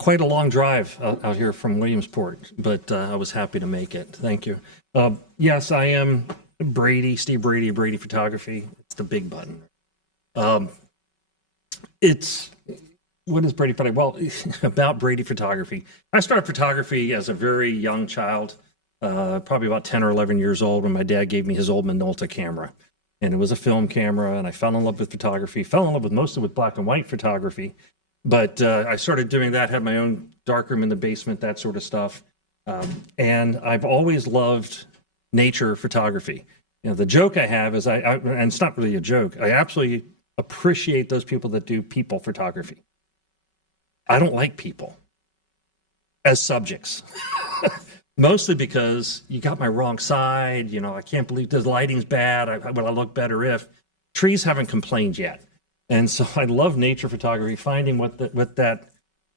quite a long drive out here from Williamsport, but I was happy to make it. Thank you. Yes, I am Brady, Steve Brady, Brady Photography. It's the big button. What is Brady Photography? Well, about Brady Photography. I started photography as a very young child, probably about 10 or 11 years old, when my dad gave me his old Minolta camera. And it was a film camera, and I fell in love with photography, fell in love with mostly with black and white photography. But I started doing that, had my own darkroom in the basement, that sort of stuff. And I've always loved nature photography. You know, the joke I have is and it's not really a joke, I absolutely appreciate those people that do people photography. I don't like people as subjects. Mostly because you got my wrong side. You know, I can't believe the lighting's bad. Would I look better if? Trees haven't complained yet. And so I love nature photography, finding what that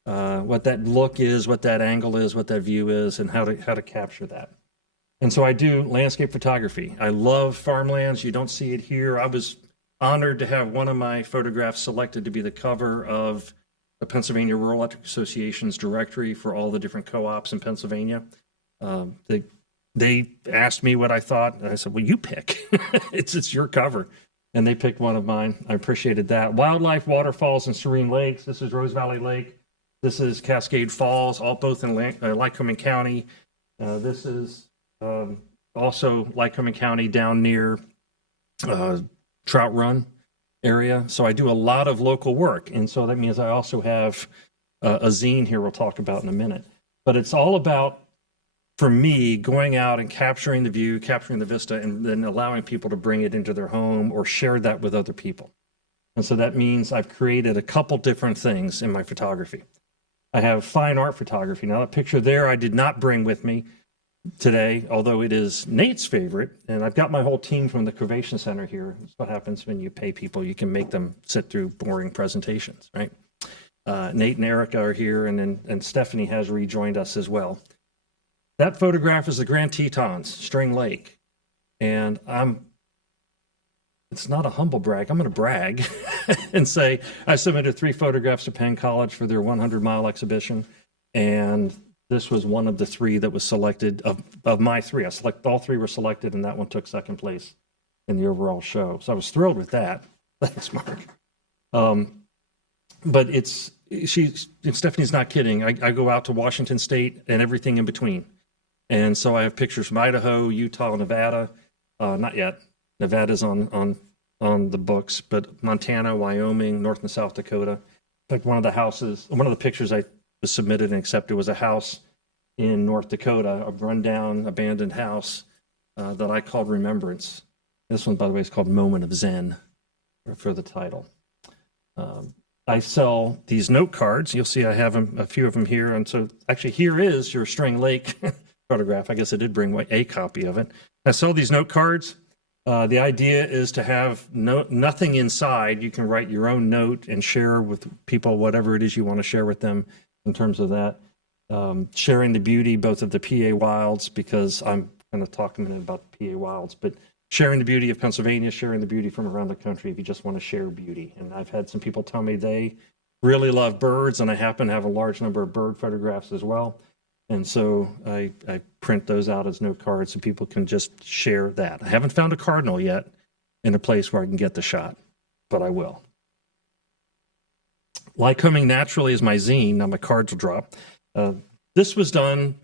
look is, what that angle is, what that view is, and how to capture that. And so I do landscape photography. I love farmlands. You don't see it here. I was honored to have one of my photographs selected to be the cover of the Pennsylvania Rural Electric Association's directory for all the different co-ops in Pennsylvania. They asked me what I thought. And I said, well, you pick. it's your cover. And they picked one of mine. I appreciated that. Wildlife, waterfalls, and serene lakes. This is Rose Valley Lake. This is Cascade Falls, all both in Lycoming County. This is also Lycoming County down near Trout Run area. So I do a lot of local work. And so that means I also have a zine here we'll talk about in a minute. But it's all about, for me, going out and capturing the view, capturing the vista, and then allowing people to bring it into their home or share that with other people. And so that means I've created a couple different things in my photography. I have fine art photography. Now, that picture there I did not bring with me today, although it is Nate's favorite. And I've got my whole team from the Curvation Center here. That's what happens when you pay people. You can make them sit through boring presentations, right? Nate and Erica are here, and Stephanie has rejoined us as well. That photograph is the Grand Tetons, String Lake. And it's not a humble brag, I'm gonna brag and say, I submitted 3 photographs to Penn College for their 100-mile exhibition. And this was one of the 3 that was selected, of my 3. All 3 were selected, and that one took 2nd place in the overall show. So I was thrilled with that. Thanks, Mark. But Stephanie's not kidding. I go out to Washington State and everything in between. And so I have pictures from Idaho, Utah, Nevada. Not yet. Nevada's on the books, but Montana, Wyoming, North and South Dakota. In fact, one of the pictures I was submitted and accepted was a house in North Dakota, a rundown, abandoned house that I called Remembrance. This one, by the way, is called Moment of Zen for the title. I sell these note cards. You'll see I have a few of them here. And so actually here is your String Lake photograph. I guess I did bring a copy of it. I sell these note cards. The idea is to have nothing inside. You can write your own note and share with people whatever it is you want to share with them in terms of that. Sharing the beauty both of the PA wilds, because I'm going to talk a minute about the PA wilds, but sharing the beauty of Pennsylvania, sharing the beauty from around the country if you just want to share beauty. And I've had some people tell me they really love birds, and I happen to have a large number of bird photographs as well. And so I print those out as note cards so people can just share that. I haven't found a cardinal yet in a place where I can get the shot, but I will. Lycoming Naturally is my zine. Now my cards will drop. This was done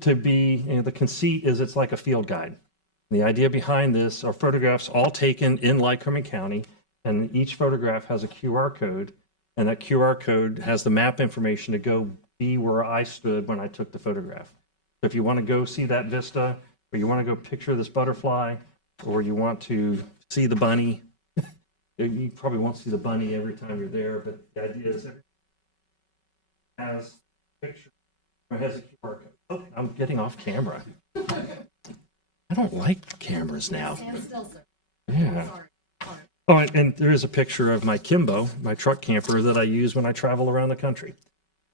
to be, the conceit is it's like a field guide. The idea behind this are photographs all taken in Lycoming County, and each photograph has a QR code, and that QR code has the map information to go be where I stood when I took the photograph. So if you want to go see that vista, or you want to go picture this butterfly, or you want to see the bunny, you probably won't see the bunny every time you're there, but the idea is it has a picture, or has a QR code. Oh, I'm getting off camera. I don't like cameras now. Stand still, sir. Yeah. Sorry. Oh, and there is a picture of my Kimbo, my truck camper that I use when I travel around the country.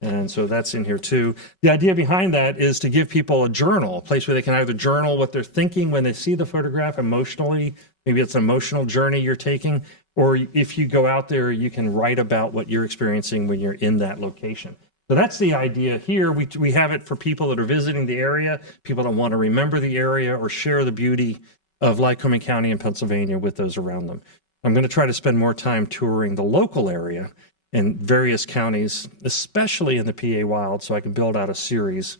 And so that's in here too. The idea behind that is to give people a journal, a place where they can either journal what they're thinking when they see the photograph emotionally. Maybe it's an emotional journey you're taking, or if you go out there, you can write about what you're experiencing when you're in that location. So that's the idea here. We have it for people that are visiting the area, people that want to remember the area or share the beauty of Lycoming County in Pennsylvania with those around them. I'm going to try to spend more time touring the local area in various counties, especially in the PA Wild, so I can build out a series,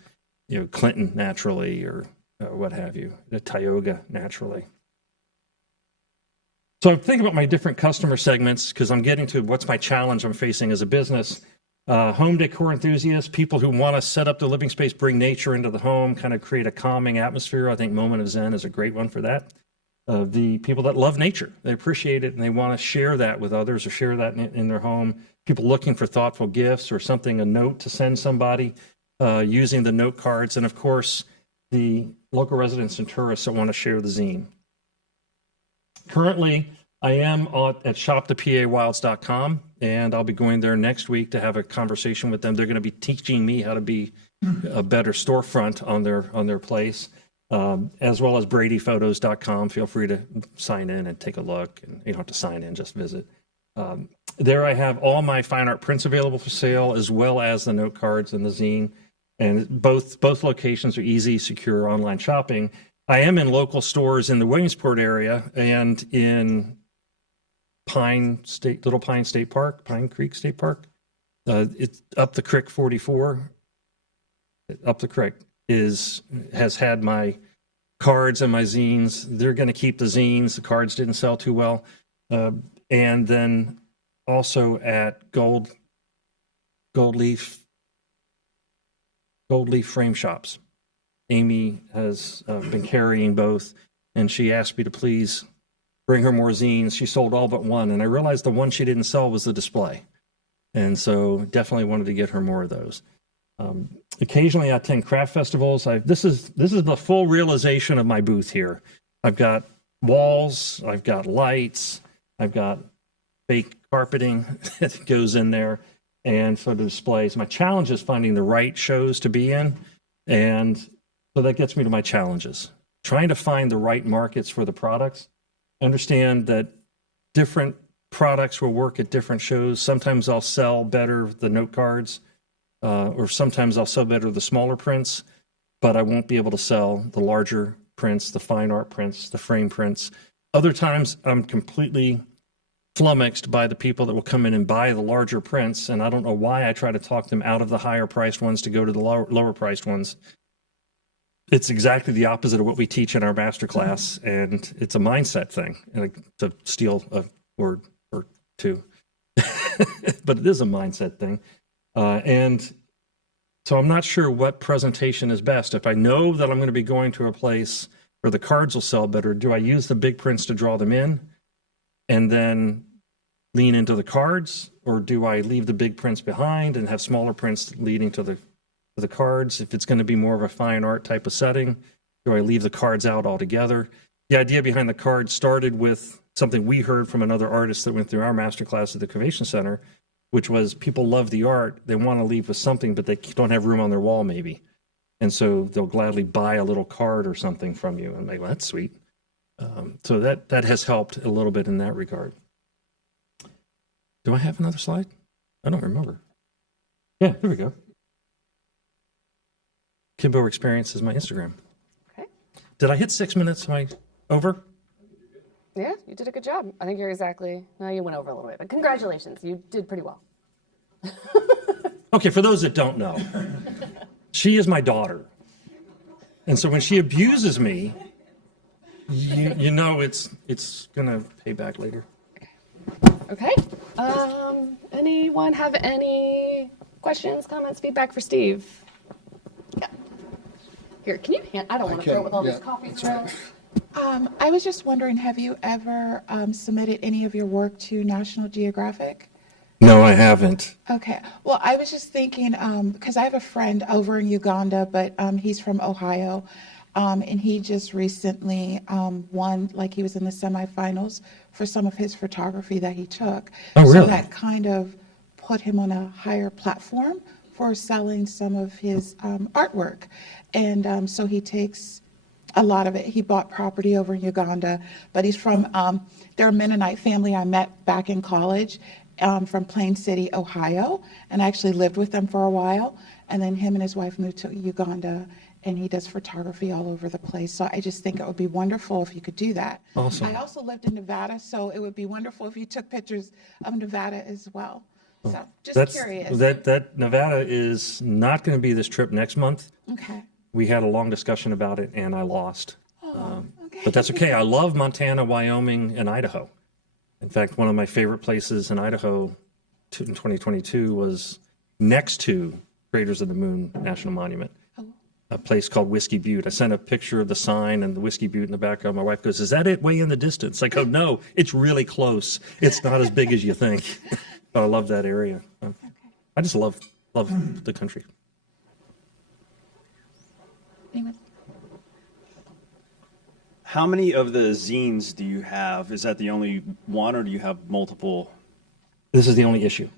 Clinton naturally, or what have you, the Tioga naturally. So I'm thinking about my different customer segments because I'm getting to what's my challenge I'm facing as a business. Home decor enthusiasts, people who want to set up the living space, bring nature into the home, kind of create a calming atmosphere. I think Moment of Zen is a great one for that. The people that love nature, they appreciate it and they want to share that with others or share that in their home. People looking for thoughtful gifts or something, a note to send somebody, using the note cards. And of course, the local residents and tourists that want to share the zine. Currently, I am at shopthePAWilds.com, and I'll be going there next week to have a conversation with them. They're going to be teaching me how to be a better storefront on their place, as well as BradyPhotos.com. Feel free to sign in and take a look. And you don't have to sign in, just visit. There I have all my fine art prints available for sale, as well as the note cards and the zine. And both locations are easy, secure online shopping. I am in local stores in the Williamsport area and in Little Pine Creek State Park. It's up the creek 44. Up the creek has had my cards and my zines. They're going to keep the zines. The cards didn't sell too well. And then also at Gold Leaf frame shops. Amy has been carrying both, and she asked me to please bring her more zines. She sold all but one, and I realized the one she didn't sell was the display. And so definitely wanted to get her more of those. Occasionally I attend craft festivals. This is the full realization of my booth here. I've got walls, I've got lights, I've got fake carpeting that goes in there, and for the displays. My challenge is finding the right shows to be in, and so that gets me to my challenges. Trying to find the right markets for the products. Understand that different products will work at different shows. Sometimes I'll sell better the note cards, or sometimes I'll sell better the smaller prints, but I won't be able to sell the larger prints, the fine art prints, the frame prints. Other times I'm completely flummoxed by the people that will come in and buy the larger prints, and I don't know why I try to talk them out of the higher priced ones to go to the lower priced ones. It's exactly the opposite of what we teach in our master class, and it's a mindset thing, and to steal a word or two, but it is a mindset thing. And so I'm not sure what presentation is best. If I know that I'm going to be going to a place where the cards will sell better, do I use the big prints to draw them in and then lean into the cards, or do I leave the big prints behind and have smaller prints leading to the cards? If it's going to be more of a fine art type of setting, do I leave the cards out altogether? The idea behind the cards started with something we heard from another artist that went through our masterclass at the Convention Center, which was people love the art. They want to leave with something, but they don't have room on their wall maybe. And so they'll gladly buy a little card or something from you. And I'm like, well, that's sweet. So that has helped a little bit in that regard. Do I have another slide? I don't remember. Yeah, here we go. Kimbo Experience is my Instagram. Okay. Did I hit 6 minutes? Am I over? Yeah, you did a good job. I think you're exactly, no, you went over a little bit, but congratulations. You did pretty well. Okay, for those that don't know, she is my daughter. And so when she abuses me, you know it's going to pay back later. Okay. Anyone have any questions, comments, feedback for Steve? Yeah. Here, can you hand? I don't want to throw it with all these copies around. I was just wondering, have you ever submitted any of your work to National Geographic? No, I haven't. Okay. Well, I was just thinking, because I have a friend over in Uganda, but he's from Ohio, and he just recently won, like he was in the semifinals for some of his photography that he took. Oh, really? So that kind of put him on a higher platform for selling some of his artwork. And so he takes a lot of it. He bought property over in Uganda, but he's from, they're a Mennonite family I met back in college, from Plain City, Ohio, and I actually lived with him for a while. And then him and his wife moved to Uganda, and he does photography all over the place. So I just think it would be wonderful if you could do that. Awesome. I also lived in Nevada, so it would be wonderful if you took pictures of Nevada as well. So just curious. That Nevada is not going to be this trip next month. Okay. We had a long discussion about it, and I lost. Okay. But that's okay. I love Montana, Wyoming, and Idaho. In fact, one of my favorite places in Idaho in 2022 was next to Craters of the Moon National Monument, a place called Whiskey Butte. I sent a picture of the sign and the Whiskey Butte in the background. My wife goes, "Is that it way in the distance?" I go, "No, it's really close. It's not as big as you think." But I love that area. I just love the country. Anyone? How many of the zines do you have? Is that the only one, or do you have multiple? This is the only issue.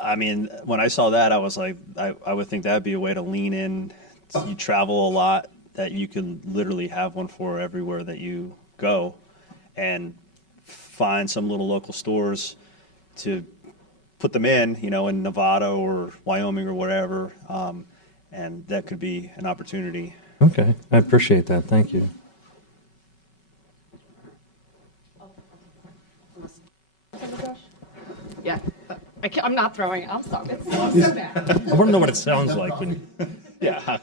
I mean, when I saw that, I was like, I would think that'd be a way to lean in. You travel a lot, that you can literally have one for everywhere that you go, and find some little local stores to put them in, in Nevada or Wyoming or whatever, and that could be an opportunity. Okay, I appreciate that. Thank you. Yeah, I'm not throwing it. I'm sorry. It smells so bad. I want to know what it sounds like when. Yeah,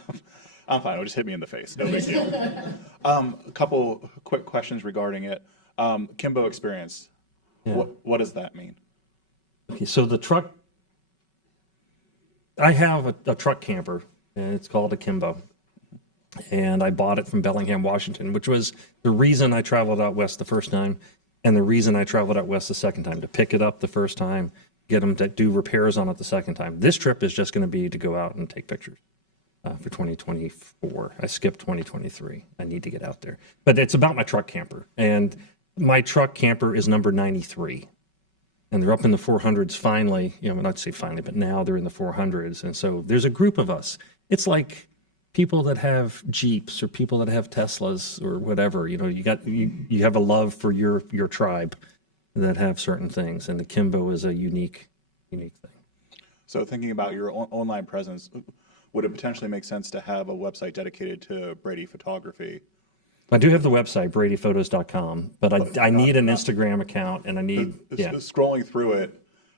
I'm fine. It'll just hit me in the face. No big deal. A couple quick questions regarding it. Kimbo experience. Yeah. What does that mean? Okay, so the truck, I have a truck camper, and it's called a Kimbo. And I bought it from Bellingham, Washington, which was the reason I traveled out west the first time, and the reason I traveled out west the second time, to pick it up the first time, get them to do repairs on it the second time. This trip is just going to be to go out and take pictures for 2024. I skipped 2023. I need to get out there. But it's about my truck camper. And my truck camper is number 93. And they're up in the 400s finally. Not say finally, but now they're in the 400s. And so there's a group of us. It's like people that have Jeeps or people that have Teslas or whatever. You have a love for your tribe that have certain things. And the Kimbo is a unique thing. So thinking about your online presence, would it potentially make sense to have a website dedicated to Brady photography? I do have the website, bradyphotos.com, but I need an Instagram account, and I need, yeah. Scrolling through it,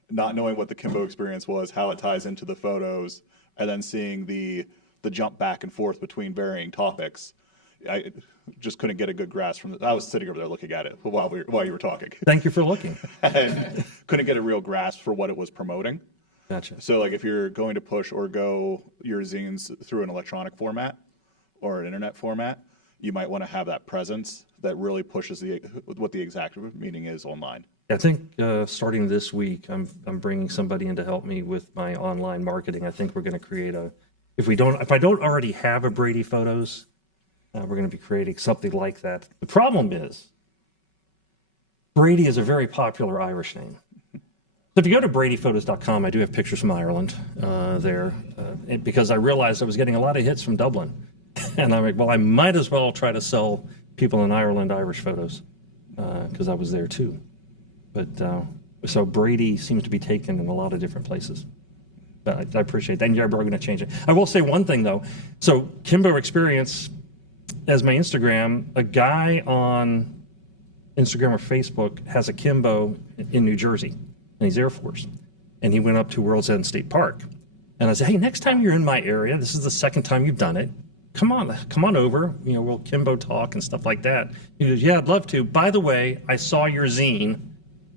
not knowing what the Kimbo experience was, how it ties into the photos, and then seeing the jump back and forth between varying topics, I just couldn't get a good grasp from it. I was sitting over there looking at it while you were talking. Thank you for looking. And couldn't get a real grasp for what it was promoting. Gotcha. So like if you're going to push or go your zines through an electronic format or an internet format, you might want to have that presence that really pushes what the exact meaning is online. I think starting this week, I'm bringing somebody in to help me with my online marketing. I think we're going to create if I don't already have a Brady Photos, we're going to be creating something like that. The problem is, Brady is a very popular Irish name. So if you go to bradyphotos.com, I do have pictures from Ireland there, because I realized I was getting a lot of hits from Dublin. And I'm like, well, I might as well try to sell people in Ireland Irish photos, because I was there too. But so Brady seems to be taken in a lot of different places. But I appreciate that. And yeah, we're going to change it. I will say one thing though. So Kimbo Experience, as my Instagram, a guy on Instagram or Facebook has a Kimbo in New Jersey, and he's Air Force. And he went up to World's End State Park. And I said, hey, next time you're in my area, this is the second time you've done it, come on over, we'll Kimbo talk and stuff like that. He goes, yeah, I'd love to. By the way, I saw your zine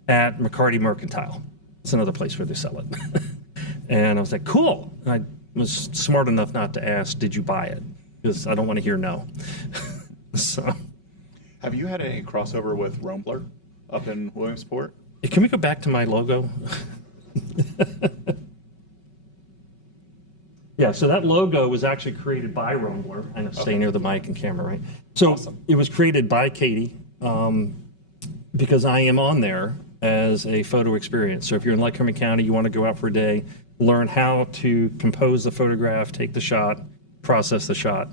at McCarty Mercantile. It's another place where they sell it. And I was like, cool. And I was smart enough not to ask, did you buy it? Because I don't want to hear no. So, have you had any crossover with Roambler up in Williamsport? Can we go back to my logo? Yeah, so that logo was actually created by Roambler. I know, stay near the mic and camera, right? So It was created by Katie, because I am on there as a photo experience. So if you're in Lycoming County, you want to go out for a day, learn how to compose the photograph, take the shot, process the shot.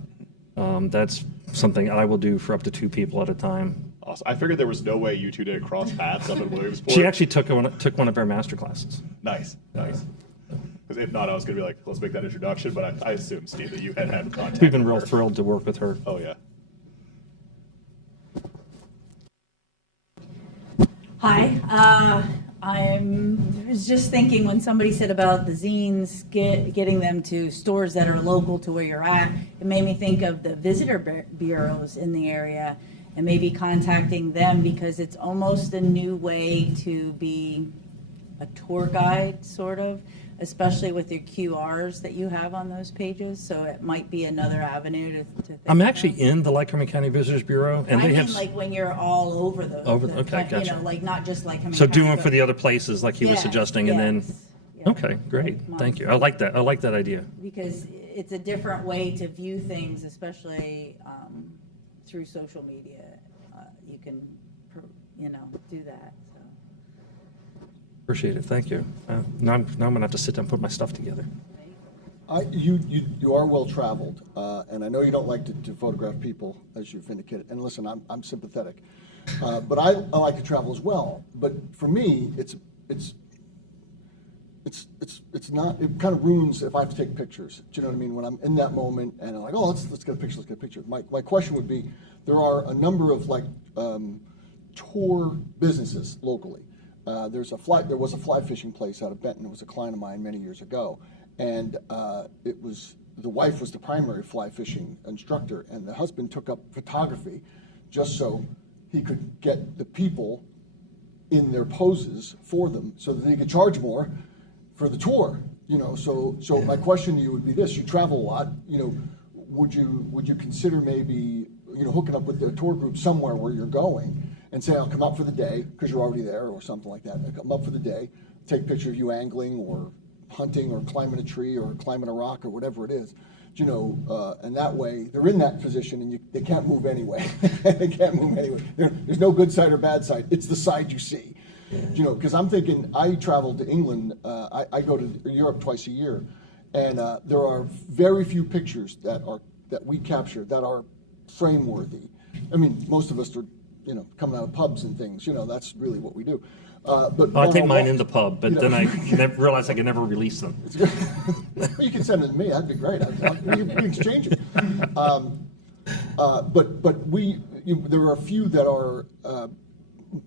That's something I will do for up to 2 people at a time. Awesome. I figured there was no way you two didn't cross paths up in Williamsport. She actually took one of our master classes. Nice. Because if not, I was going to be like, let's make that introduction, but I assumed, Steve, that you had contact. We've been with real her. thrilled to work with her. Oh, yeah. Hi, I was just thinking when somebody said about the zines, getting them to stores that are local to where you're at, it made me think of the visitor bureaus in the area and maybe contacting them, because it's almost a new way to be a tour guide, sort of, especially with your QRs that you have on those pages. So it might be another avenue to think I'm about. actually in the Lycoming County Visitors Bureau, and I they mean, have like when you're all over the, okay, you gotcha. know, like not just like so do them for the other places like he was Yes, suggesting, and then yes, yeah. okay, great, thank you. I like that. I like that idea. Because it's a different way to view things, especially through social media. You can, do that. So. Appreciate it. Thank you. Now I'm gonna have to sit down and put my stuff together. You are well traveled, and I know you don't like to photograph people, as you've indicated. And listen, I'm sympathetic, but I like to travel as well. But for me, it's not. It kind of ruins if I have to take pictures. Do you know what I mean? When I'm in that moment and I'm like, oh, let's get a picture. Let's get a picture. My question would be, there are a number of tour businesses locally. There was a fly fishing place out of Benton. It was a client of mine many years ago, and the wife was the primary fly fishing instructor, and the husband took up photography just so he could get the people in their poses for them, so that they could charge more for the tour. So my question to you would be this: you travel a lot. Would you consider maybe hooking up with a tour group somewhere where you're going? And say, I'll come up for the day, because you're already there, or something like that. I'll come up for the day, take a picture of you angling, or hunting, or climbing a tree, or climbing a rock, or whatever it is. And that way, they're in that position, and they can't move anyway. They can't move anyway. There's no good side or bad side. It's the side you see. Because I'm thinking, I travel to England. I go to Europe twice a year, and there are very few pictures that we capture that are frame worthy. I mean, most of us are coming out of pubs and things, that's really what we do. But I take mine in the pub, but then I realized I could never release them. You can send it to me. That'd be great. We can exchange it. But there are a few that are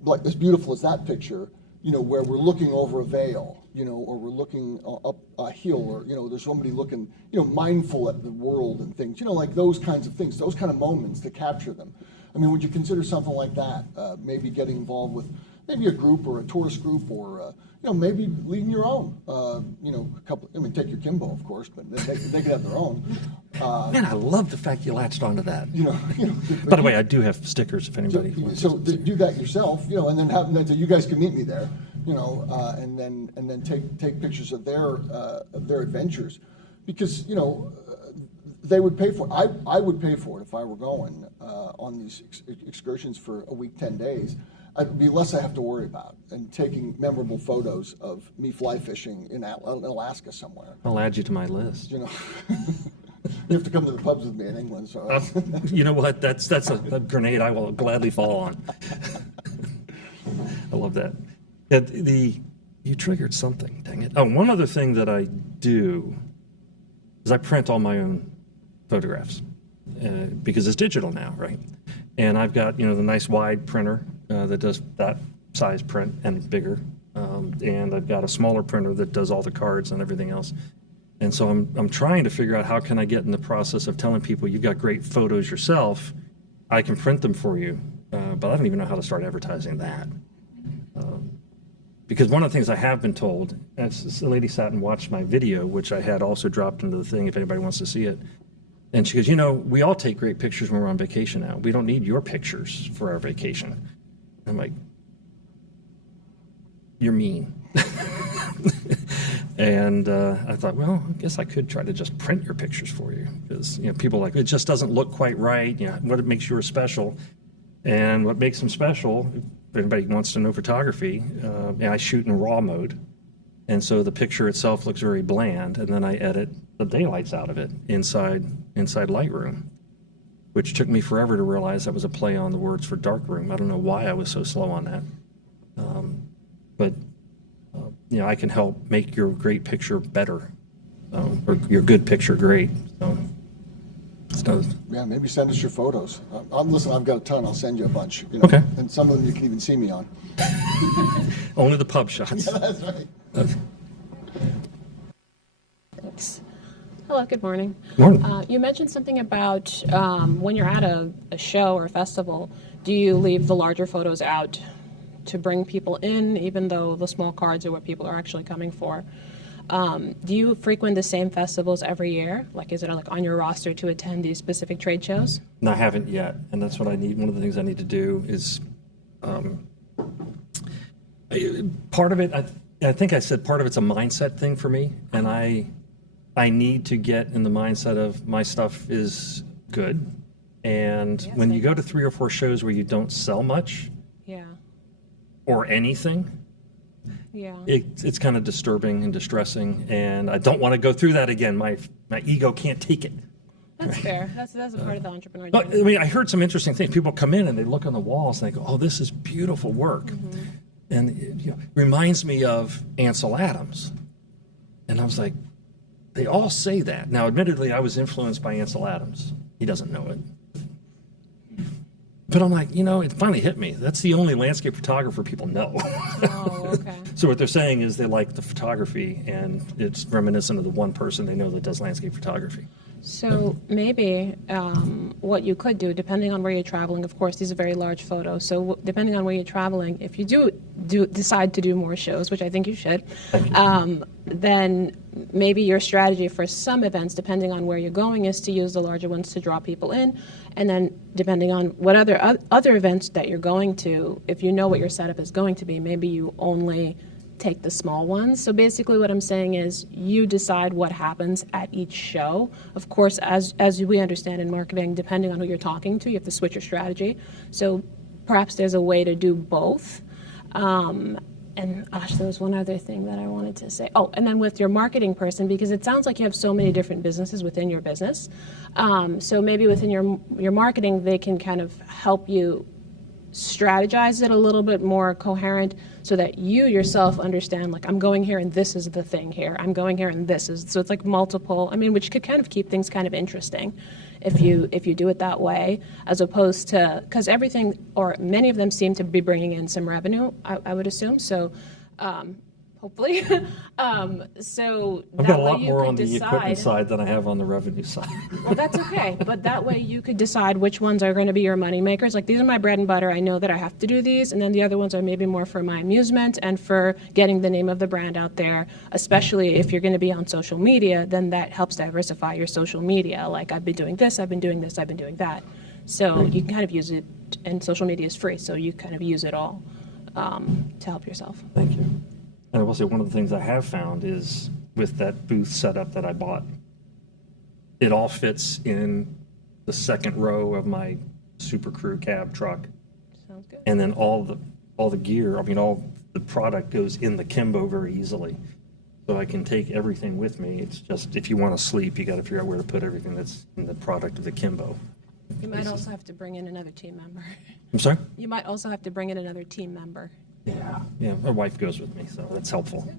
like as beautiful as that picture, where we're looking over a veil, or we're looking up a hill, or there's somebody looking, mindful at the world and things, like those kinds of things, those kind of moments to capture them. I mean, would you consider something like that? Maybe getting involved with maybe a group or a tourist group, or maybe leading your own. A couple. I mean, take your Kimbo, of course, but they could have their own. Man, I love the fact you latched onto that. But By the way, I do have stickers if anybody wants So to. do that yourself, and then have them so you guys can meet me there, and then take pictures of their adventures, because they would pay for it. I would pay for it if I were going on these excursions for a week, 10 days. I'd be less I have to worry about, and taking memorable photos of me fly fishing in Alaska somewhere. I'll add you to my list. You have to come to the pubs with me in England. So You know what? That's a grenade I will gladly fall on. I love that. You triggered something. Dang it! Oh, one other thing that I do is I print all my own photographs because it's digital now, right? And I've got the nice wide printer that does that size print and bigger, and I've got a smaller printer that does all the cards and everything else. And so I'm trying to figure out how can I get in the process of telling people you've got great photos yourself, I can print them for you, but I don't even know how to start advertising that. Because one of the things I have been told, and this lady sat and watched my video, which I had also dropped into the thing if anybody wants to see it. And she goes, we all take great pictures when we're on vacation now. We don't need your pictures for our vacation. I'm like, you're mean. And I thought, well, I guess I could try to just print your pictures for you, because people are like, it just doesn't look quite right. What makes yours special, and what makes them special. If anybody wants to know photography, I shoot in RAW mode, and so the picture itself looks very bland, and then I edit the daylights out of it inside Lightroom. which took me forever to realize that was a play on the words for dark room. I don't know why I was so slow on that. But you know, I can help make your great picture better, or your good picture great. So, Yeah, maybe send us your photos. Listen, I've got a ton. I'll send you a bunch. You know, Okay. And some of them you can even see me on. only the pub shots. That's right. Thanks. Hello, good morning. Morning. You mentioned something about when you're at a show or a festival, do you leave the larger photos out to bring people in, even though the small cards are what people are actually coming for? Do you frequent the same festivals every year? Like, is it like on your roster to attend these specific trade shows? No, I haven't yet, and that's what I need. One of the things I need to do is part of it. I think I said part of it's a mindset thing for me, and I need to get in the mindset of my stuff is good, and when you go to 3 or 4 shows where you don't sell much Yeah. or anything, Yeah. it's kind of disturbing and distressing, and I don't want to go through that again. My ego can't take it. That's fair. That's a part of the entrepreneur But, journey. I mean, I heard some interesting things. People come in and they look on the walls and they go, "Oh, this is beautiful work," and it reminds me of Ansel Adams. And I was like, they all say that. Now, admittedly, I was influenced by Ansel Adams. He doesn't know it. But I'm like, it finally hit me. That's the only landscape photographer people know. Oh, okay. So what they're saying is they like the photography, and it's reminiscent of the one person they know that does landscape photography. So maybe what you could do, depending on where you're traveling, of course, these are very large photos. So depending on where you're traveling, if you do decide to do more shows, which I think you should, then maybe your strategy for some events, depending on where you're going, is to use the larger ones to draw people in. And then depending on what other events that you're going to, if you know what your setup is going to be, maybe you only take the small ones. So basically what I'm saying is you decide what happens at each show. Of course, as we understand in marketing, depending on who you're talking to, you have to switch your strategy. So perhaps there's a way to do both. And gosh, there was one other thing that I wanted to say. Oh, and then with your marketing person, because it sounds like you have so many different businesses within your business. So maybe within your marketing, they can kind of help you strategize it a little bit more coherent so that you yourself understand, like, I'm going here and this is the thing here. I'm going here and this is, so it's like multiple, which could kind of keep things kind of interesting if you do it that way, as opposed to, because everything, or many of them seem to be bringing in some revenue, I would assume, so hopefully. So I've that got a way lot you more could on the decide. equipment side than I have on the revenue side. Well, that's okay, but that way you could decide which ones are going to be your money makers. Like, these are my bread and butter. I know that I have to do these, and then the other ones are maybe more for my amusement and for getting the name of the brand out there. Especially if you're going to be on social media, then that helps diversify your social media. Like, I've been doing this, I've been doing this, I've been doing that. So you can kind of use it, and social media is free, so you kind of use it all to help yourself. Thank you. And I will say one of the things I have found is with that booth setup that I bought, it all fits in the second row of my Super Crew cab truck. Sounds good. And then all the gear, all the product goes in the Kimbo very easily. So I can take everything with me. It's just, if you want to sleep, you got to figure out where to put everything that's in the product of the Kimbo. You might also have to bring in another team member. I'm sorry? You might also have to bring in another team member. Yeah, my wife goes with me, so that's helpful.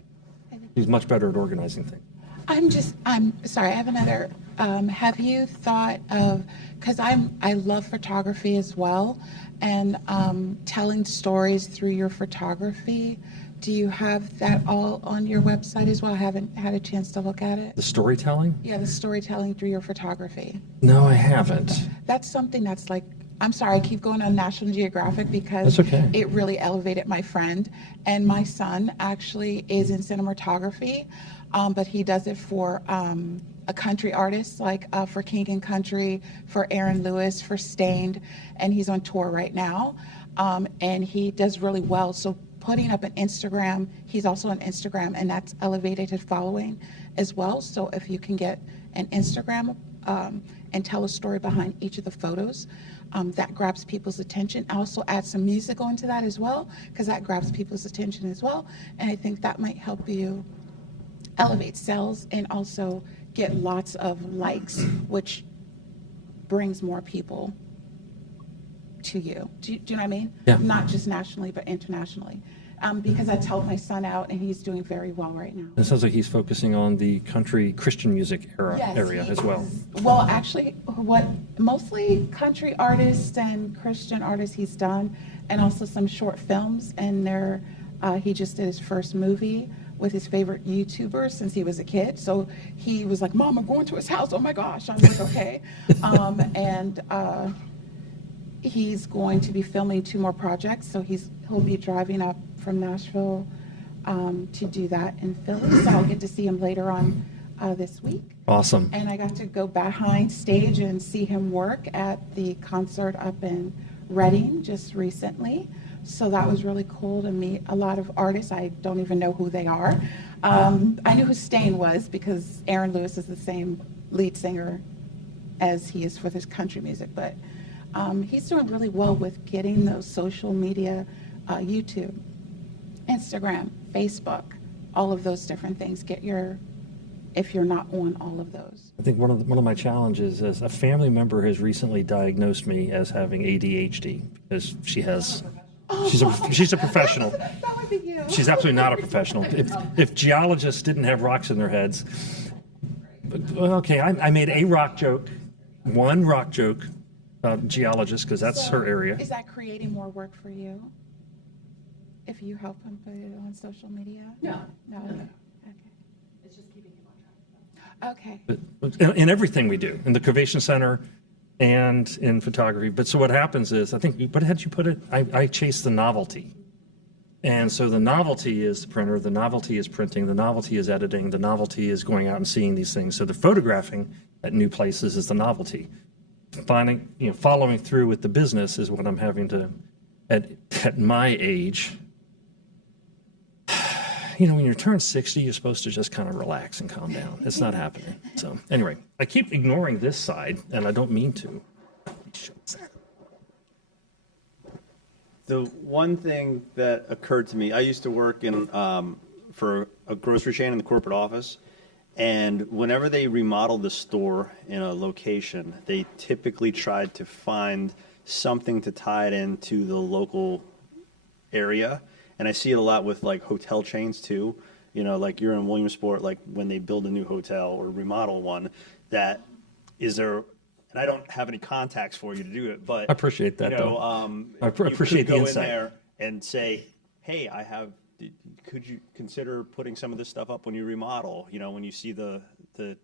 She's much better at organizing things. I'm sorry, I have another, have you thought of, because I love photography as well, and telling stories through your photography, do you have that all on your website as well? I haven't had a chance to look at it. The storytelling? Yeah, the storytelling through your photography. No, I haven't. That's something that's like, I'm sorry, I keep going on National Geographic because That's okay. it really elevated my friend. And my son actually is in cinematography, but he does it for a country artist, like for King and Country, for Aaron Lewis, for Stained, and he's on tour right now. And he does really well. So putting up an Instagram, he's also on Instagram, and that's elevated his following as well. So if you can get an Instagram and tell a story behind each of the photos, that grabs people's attention. I also add some music onto that as well, because that grabs people's attention as well. And I think that might help you elevate sales and also get lots of likes, which brings more people to you. Do you know what I mean? Yeah. Not just nationally, but internationally. Because that's helped my son out, and he's doing very well right now. It sounds like he's focusing on the country Christian music Yes, area he as well. is. Well, actually, what mostly country artists and Christian artists he's done, and also some short films. And he just did his first movie with his favorite YouTubers since he was a kid. So he was like, "Mom, I'm going to his house. Oh my gosh!" I was like, "Okay," and. He's going to be filming 2 more projects, so he'll be driving up from Nashville to do that in Philly. So I'll get to see him later on this week. Awesome. And I got to go behind stage and see him work at the concert up in Reading just recently. So that was really cool to meet a lot of artists. I don't even know who they are. I knew who Stain was because Aaron Lewis is the same lead singer as he is with his country music, but he's doing really well with getting those social media, YouTube, Instagram, Facebook, all of those different things. If you're not on all of those. I think one of my challenges is a family member has recently diagnosed me as having ADHD because she's a professional. That would be you. She's absolutely not a professional. If geologists didn't have rocks in their heads, okay, I made one rock joke. Geologist, because that's her area. Is that creating more work for you? If you help him put it on social media? No. No? Okay. It's just keeping him on track. Okay. In everything we do, in the Covation Center and in photography. But so what happens is, I think, what had you put it? I chase the novelty. And so the novelty is the printer, the novelty is printing, the novelty is editing, the novelty is going out and seeing these things. So the photographing at new places is the novelty. Following through with the business is what I'm having to, at my age, when you turn 60, you're supposed to just kind of relax and calm down. It's not happening. So anyway, I keep ignoring this side, and I don't mean to. The one thing that occurred to me, I used to work in for a grocery chain in the corporate office. And whenever they remodeled the store in a location, they typically tried to find something to tie it into the local area. And I see it a lot with like hotel chains too. Like you're in Williamsport, like when they build a new hotel or remodel one, that is there. And I don't have any contacts for you to do it, but I appreciate that, though. I appreciate the you could go insight. in there and say, "Hey, could you consider putting some of this stuff up when you remodel? When you see the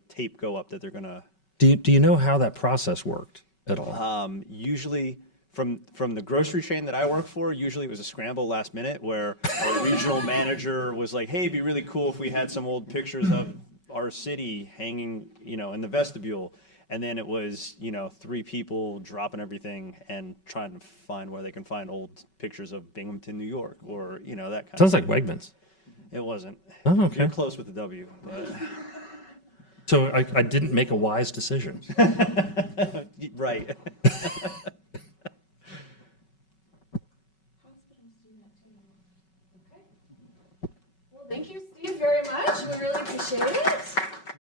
tape go up that they're gonna." Do you know how that process worked at all? Usually, from the grocery chain that I work for, usually it was a scramble last minute where a regional manager was like, "Hey, it'd be really cool if we had some old pictures of our city hanging, in the vestibule." And then it was, 3 people dropping everything and trying to find where they can find old pictures of Binghamton, New York, or, that kind of Sounds thing. like Wegmans. It wasn't. Oh, okay. You're close with the W. But... So I didn't make a wise decision. Right.